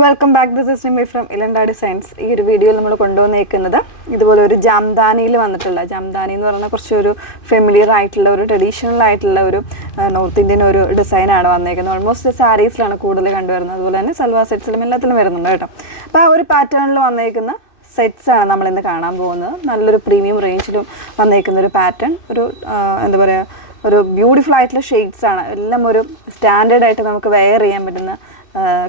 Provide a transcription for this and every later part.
Welcome back. This is Nimi from ഇലണ്ട designs. ഈ ഒരു വീഡിയോയിൽ നമ്മൾ കൊണ്ടുവന്നേക്കുന്നത് ഇതുപോലെ ഒരു ജാംദാനിയിൽ വന്നിട്ടുള്ള, ജാംദാനി എന്ന് പറഞ്ഞാൽ കുറച്ചൊരു ഫെമിലിയർ ആയിട്ടുള്ള ഒരു ട്രഡീഷണൽ ആയിട്ടുള്ള ഒരു നോർത്ത് ഇന്ത്യൻ ഒരു ഡിസൈനാണ് വന്നേക്കുന്നത്. ഓൾമോസ്റ്റ് സാരീസിലാണ് കൂടുതൽ കണ്ടുവരുന്നത്. അതുപോലെ തന്നെ സൽവാർ സെറ്റ്സിലും എല്ലാത്തിലും വരുന്നുണ്ട് കേട്ടോ. അപ്പോൾ ആ ഒരു പാറ്റേണിൽ വന്നേക്കുന്ന സെറ്റ്സാണ് നമ്മളിന്ന് കാണാൻ പോകുന്നത്. നല്ലൊരു പ്രീമിയം റേഞ്ചിലും വന്നേക്കുന്ന ഒരു പാറ്റേൺ, ഒരു എന്താ പറയുക, ഒരു ബ്യൂട്ടിഫുൾ ആയിട്ടുള്ള ഷെയ്ഡ്സാണ്. എല്ലാം ഒരു സ്റ്റാൻഡേർഡ് ആയിട്ട് നമുക്ക് വെയർ ചെയ്യാൻ പറ്റുന്ന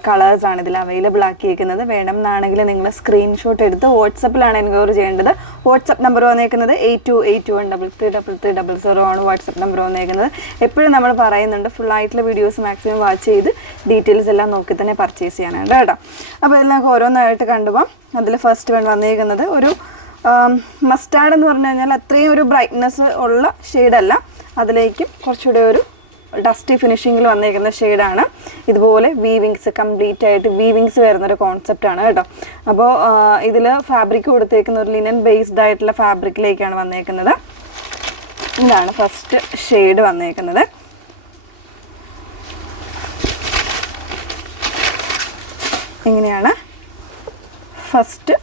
കളേഴ്സാണ് ഇതിൽ അവൈലബിൾ ആക്കിയിരിക്കുന്നത്. വേണം എന്നാണെങ്കിൽ നിങ്ങൾ സ്ക്രീൻഷോട്ട് എടുത്ത് വാട്സപ്പിലാണ് എൻക്വയറി ചെയ്യേണ്ടത്. വാട്സപ്പ് നമ്പർ വന്നേക്കുന്നത് 8281333300 ആണ് വാട്സപ്പ് നമ്പർ വന്നേക്കുന്നത്. എപ്പോഴും നമ്മൾ പറയുന്നുണ്ട് ഫുള്ളായിട്ടുള്ള വീഡിയോസ് മാക്സിമം വാച്ച് ചെയ്ത് ഡീറ്റെയിൽസ് എല്ലാം നോക്കി തന്നെ പർച്ചേസ് ചെയ്യാനാണ് കേട്ടോ. അപ്പോൾ എല്ലാം ഓരോന്നായിട്ട് കണ്ടുപോകാം. അതിൽ ഫസ്റ്റ് വൺ വന്നേക്കുന്നത് ഒരു മസ്റ്റാർഡ് എന്ന് പറഞ്ഞു കഴിഞ്ഞാൽ അത്രയും ഒരു ബ്രൈറ്റ്നെസ് ഉള്ള ഷെയ്ഡല്ല, അതിലേക്കും കുറച്ചുകൂടെ ഒരു ഡസ്റ്റി ഫിനിഷിങ്ങിൽ വന്നിരിക്കുന്ന ഷെയ്ഡാണ്. ഇതുപോലെ വീവിങ്സ്, കംപ്ലീറ്റ് ആയിട്ട് വീവിങ്സ് വരുന്നൊരു കോൺസെപ്റ്റാണ് കേട്ടോ. അപ്പോൾ ഇതിൽ ഫാബ്രിക് കൊടുത്തേക്കുന്ന ഒരു ലിനൻ ബേസ്ഡ് ആയിട്ടുള്ള ഫാബ്രിക്കിലേക്കാണ് വന്നേക്കുന്നത്. ഇതാണ് ഫസ്റ്റ് ഷെയ്ഡ് വന്നേക്കുന്നത്. ഇങ്ങനെയാണ് ഫസ്റ്റ്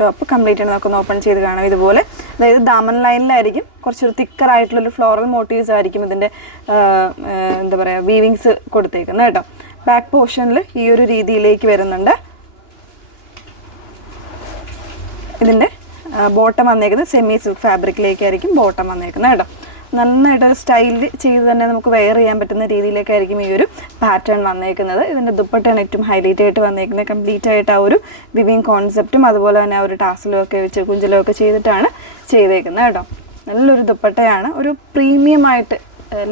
ടോപ്പ് കംപ്ലീറ്റ് ആയിട്ട് നമുക്കൊന്ന് ഓപ്പൺ ചെയ്ത് കാണാം. ഇതുപോലെ അതായത് ദാമൻ ലൈനിലായിരിക്കും കുറച്ചൊരു തിക്കറായിട്ടുള്ളൊരു ഫ്ലോറൽ മോട്ടീവ്സ് ആയിരിക്കും ഇതിൻ്റെ എന്താ പറയുക വീവിങ്സ് കൊടുത്തേക്കുന്നത് കേട്ടോ. ബാക്ക് പോർഷനിൽ ഈ ഒരു രീതിയിലേക്ക് വരുന്നുണ്ട്. ഇതിൻ്റെ ബോട്ടം വന്നേക്കുന്നത് സെമി സിൽക്ക് ഫാബ്രിക്കിലേക്കായിരിക്കും ബോട്ടം വന്നേക്കുന്നത് കേട്ടോ. നന്നായിട്ടൊരു സ്റ്റൈലിൽ ചെയ്ത് തന്നെ നമുക്ക് വെയർ ചെയ്യാൻ പറ്റുന്ന രീതിയിലേക്കായിരിക്കും ഈ ഒരു പാറ്റേൺ വന്നേക്കുന്നത്. ഇതിൻ്റെ ദുപ്പട്ടയാണ് ഏറ്റവും ഹൈലൈറ്റ് ആയിട്ട് വന്നേക്കുന്നത്. കംപ്ലീറ്റ് ആയിട്ട് ആ ഒരു വിവിങ് കോൺസെപ്റ്റും അതുപോലെ തന്നെ ആ ഒരു ടാസലും ഒക്കെ വെച്ച് കുഞ്ചലൊക്കെ ചെയ്തിട്ടാണ് ചെയ്തേക്കുന്നത് കേട്ടോ. നല്ലൊരു ദുപ്പട്ടയാണ്. ഒരു പ്രീമിയം ആയിട്ട്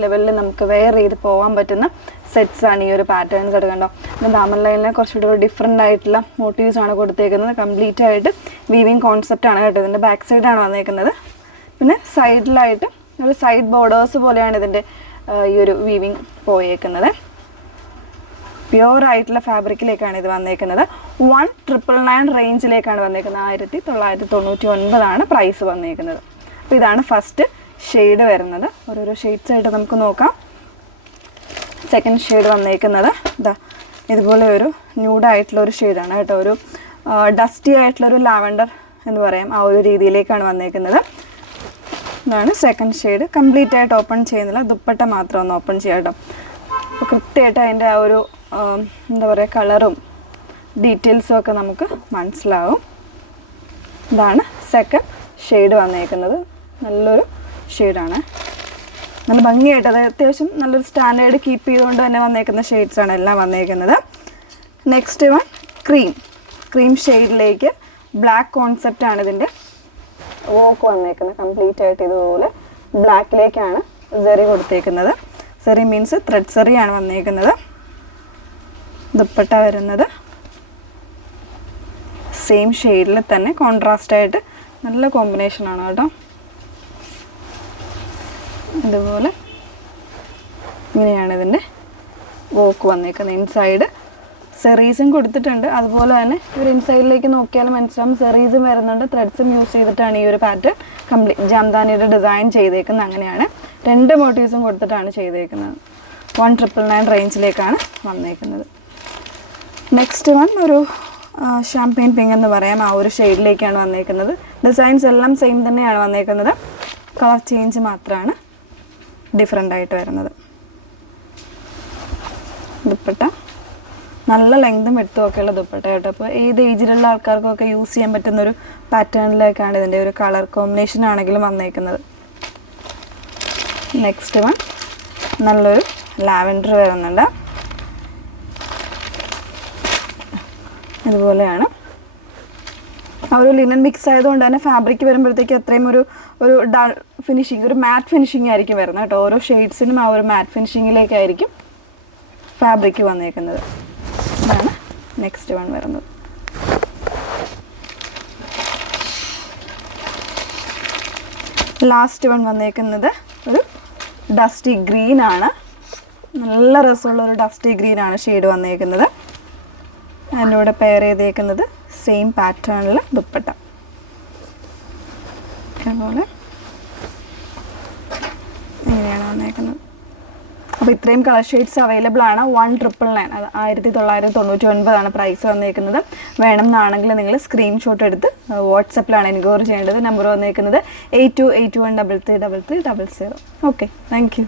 ലെവലിൽ നമുക്ക് വെയർ ചെയ്ത് പോകാൻ പറ്റുന്ന സെറ്റ്സാണ് ഈ ഒരു പാറ്റേൺസ് എടുക്കണ്ടോ. പിന്നെ ദാമൻ ലൈനിലെ കുറച്ചുകൂടി ഒരു ഡിഫറെൻ്റ് ആയിട്ടുള്ള മോട്ടീവ്സ് ആണ് കൊടുത്തേക്കുന്നത്. കംപ്ലീറ്റ് ആയിട്ട് വീവിങ് കോൺസെപ്റ്റാണ് കേട്ടോ. ഇതിൻ്റെ ബാക്ക് സൈഡാണ് വന്നേക്കുന്നത്. പിന്നെ സൈഡിലായിട്ട് ഒരു സൈഡ് ബോർഡേഴ്സ് പോലെയാണ് ഇതിൻ്റെ ഈ ഒരു വീവിങ് പോയേക്കുന്നത്. പ്യുവർ ആയിട്ടുള്ള ഫാബ്രിക്കിലേക്കാണ് ഇത് വന്നേക്കുന്നത്. 1999 റേഞ്ചിലേക്കാണ് വന്നേക്കുന്നത്. 1999 പ്രൈസ് വന്നേക്കുന്നത്. അപ്പോൾ ഇതാണ് ഫസ്റ്റ് ഷെയ്ഡ് വരുന്നത്. ഓരോരോ ഷെയ്ഡ്സ് ആയിട്ട് നമുക്ക് നോക്കാം. സെക്കൻഡ് ഷെയ്ഡ് വന്നേക്കുന്നത് ഇതാ ഇതുപോലെ ഒരു ന്യൂഡായിട്ടുള്ള ഒരു ഷെയ്ഡാണ് കേട്ടോ. ഒരു ഡസ്റ്റി ആയിട്ടുള്ളൊരു ലാവൻഡർ എന്ന് പറയാം, ആ ഒരു രീതിയിലേക്കാണ് വന്നേക്കുന്നത്. ഇതാണ് സെക്കൻഡ് ഷെയ്ഡ്. കംപ്ലീറ്റ് ആയിട്ട് ഓപ്പൺ ചെയ്യുന്നില്ല, ദുപ്പട്ട മാത്രം ഒന്ന് ഓപ്പൺ ചെയ്യാം കേട്ടോ. അപ്പോൾ കൃത്യമായിട്ട് അതിൻ്റെ ആ ഒരു എന്താ പറയുക കളറും ഡീറ്റെയിൽസും ഒക്കെ നമുക്ക് മനസ്സിലാവും. ഇതാണ് സെക്കൻഡ് ഷെയ്ഡ് വന്നേക്കുന്നത്. നല്ലൊരു ഷെയ്ഡാണ്. നല്ല ഭംഗിയായിട്ട്, അത് അത്യാവശ്യം നല്ലൊരു സ്റ്റാൻഡേർഡ് കീപ്പ് ചെയ്തുകൊണ്ട് തന്നെ വന്നേക്കുന്ന ഷെയ്ഡ്സാണ് എല്ലാം വന്നേക്കുന്നത്. നെക്സ്റ്റ് വൺ ക്രീം ഷെയ്ഡിലേക്ക് ബ്ലാക്ക് കോൺസെപ്റ്റാണ് ഇതിൻ്റെ വോക്ക് വന്നേക്കുന്നത്. കംപ്ലീറ്റ് ആയിട്ട് ഇതുപോലെ ബ്ലാക്കിലേക്കാണ് സെറി കൊടുത്തേക്കുന്നത്. സെറി മീൻസ് ത്രെഡ് സെറിയാണ് വന്നേക്കുന്നത്. ദുപ്പട്ട വരുന്നത് സെയിം ഷെയ്ഡിൽ തന്നെ കോൺട്രാസ്റ്റ് ആയിട്ട് നല്ല കോമ്പിനേഷനാണ് കേട്ടോ. ഇതുപോലെ ഇങ്ങനെയാണ് ഇതിൻ്റെ വോക്ക് വന്നേക്കുന്നത്. ഇൻസൈഡ് സെറീസും കൊടുത്തിട്ടുണ്ട്. അതുപോലെ തന്നെ ഒരു ഇൻസൈഡിലേക്ക് നോക്കിയാൽ മനസ്സിലാവും സെറീസും വരുന്നുണ്ട്. ത്രെഡ്സും യൂസ് ചെയ്തിട്ടാണ് ഈ ഒരു പാറ്റേൺ കംപ്ലീറ്റ് ജാംദാനിയുടെ ഡിസൈൻ ചെയ്തേക്കുന്നത്. അങ്ങനെയാണ് 2 മോട്ടീവ്സും കൊടുത്തിട്ടാണ് ചെയ്തേക്കുന്നത്. 1999 റേഞ്ചിലേക്കാണ് വന്നേക്കുന്നത്. നെക്സ്റ്റ് വൺ ഒരു ഷാംപെയിൻ പിങ്ക് എന്ന് പറയാം, ആ ഒരു ഷെയ്ഡിലേക്കാണ് വന്നേക്കുന്നത്. ഡിസൈൻസ് എല്ലാം സെയിം തന്നെയാണ് വന്നേക്കുന്നത്. കളർ ചേഞ്ച് മാത്രമാണ് ഡിഫറെൻ്റ് ആയിട്ട് വരുന്നത്. ദുപ്പട്ട നല്ല ലെങ്തും വെട്ടും ഒക്കെയുള്ള ദുപ്പട്ട കേട്ടോ. അപ്പോൾ ഏത് ഏജിലുള്ള ആൾക്കാർക്കൊക്കെ യൂസ് ചെയ്യാൻ പറ്റുന്നൊരു പാറ്റേണിലേക്കാണ് ഇതിൻ്റെ ഒരു കളർ കോമ്പിനേഷൻ ആണെങ്കിലും വന്നേക്കുന്നത്. നെക്സ്റ്റ് വൺ നല്ലൊരു ലാവൻഡർ വരുന്നുണ്ട്. ഇതുപോലെയാണ് ആ ഒരു ലിനൻ മിക്സ് ആയതുകൊണ്ട് തന്നെ ഫാബ്രിക് വരുമ്പോഴത്തേക്ക് അത്രയും ഒരു ഡൾ ഫിനിഷിങ്, ഒരു മാറ്റ് ഫിനിഷിങ് ആയിരിക്കും വരുന്നത് കേട്ടോ. ഓരോ ഷെയ്ഡ്സിനും ആ ഒരു മാറ്റ് ഫിനിഷിങ്ങിലേക്കായിരിക്കും ഫാബ്രിക് വന്നേക്കുന്നത്. ഇതാണ് നെക്സ്റ്റ് വൺ വരുന്നത്. ലാസ്റ്റ് വൺ വന്നേക്കുന്നത് ഒരു ഡസ്റ്റി ഗ്രീൻ ആണ്. നല്ല രസമുള്ള ഒരു ഡസ്റ്റി ഗ്രീൻ ആണ് ഷെയ്ഡ് വന്നേക്കുന്നത്. അതിൻ്റെ കൂടെ പെയർ ചെയ്തേക്കുന്നത് സെയിം പാറ്റേണിൽ ദുപ്പട്ട. അതുപോലെ ഇങ്ങനെയാണ് വന്നേക്കുന്നത്. അപ്പോൾ അപ്പോൾ ഇത്രയും കളർ ഷെയ്ഡ്സ് അവൈലബിൾ ആണ്. 1999, അത് 1999 പ്രൈസ് വന്നേക്കുന്നത്. വേണമെന്നാണെങ്കിൽ നിങ്ങൾ സ്ക്രീൻഷോട്ട് എടുത്ത് വാട്സപ്പിലാണ് എൻക്വയറി ചെയ്യേണ്ടത്. നമ്പർ വന്നേക്കുന്നത് 8281333300. Okay, thank you.